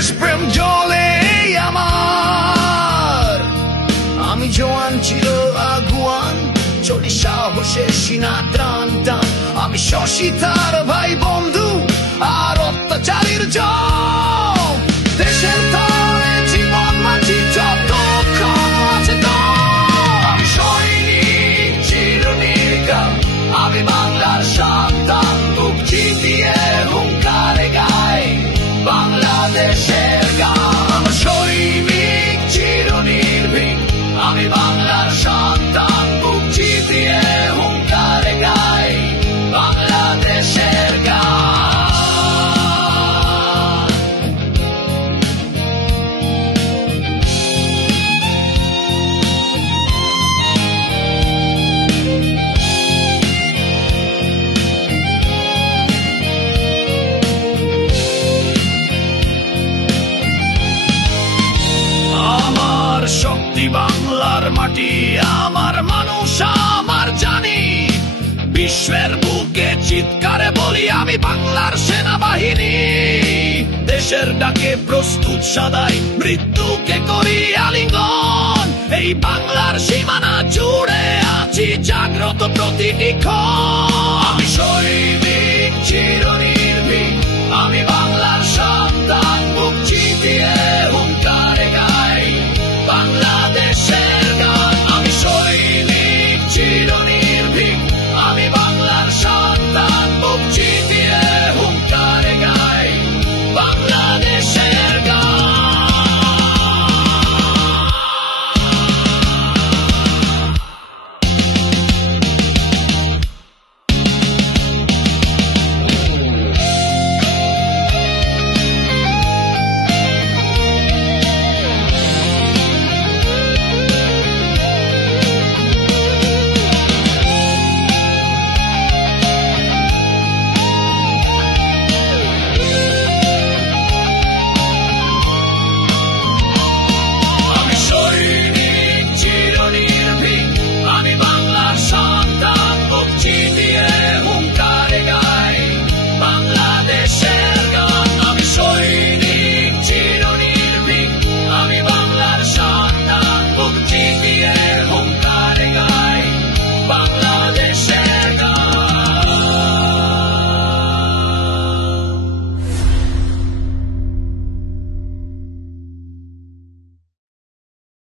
দেশপ্রেম জ্বলে আমার। আমি জোয়ান চির আগুয়ান, চলি সাহসে সিনা টান টান। আমি শশী তার ভাই বন্ধু আর অত্যাচারীর জম। দেশের তরে জীবন মাঝি যতক্ষণ আছে দম। আমি সৈনিক চিরনির্ঘাত, আমি বাংলার সন্তান। বুক চিতিয়ে হুঙ্কারে গাই বাংলাদেশের গান। আমার সৈনিক চিরনির্ভীক, আমি বাংলার সন্তান। বুক চিতিয়ে হুঙ্কারে গাই বাংলাদেশের গান। আমার শক্তি বাংলার মাটি, আমার মানুষ আমার জানি। বিশ্বের বুকে চিৎকারে বলি আমি বাংলার সেনাবাহিনী। দেশের ডাকে প্রস্তুত সদাই, মৃত্যুকে করি আলিঙ্গন। এই বাংলার সীমানা জুড়ে আছি জাগ্রত প্রতিটি ক্ষণ। আমি সৈনিক চিরনির্ভীক, আমি বাংলার সন্তান। বুক চিতিয়ে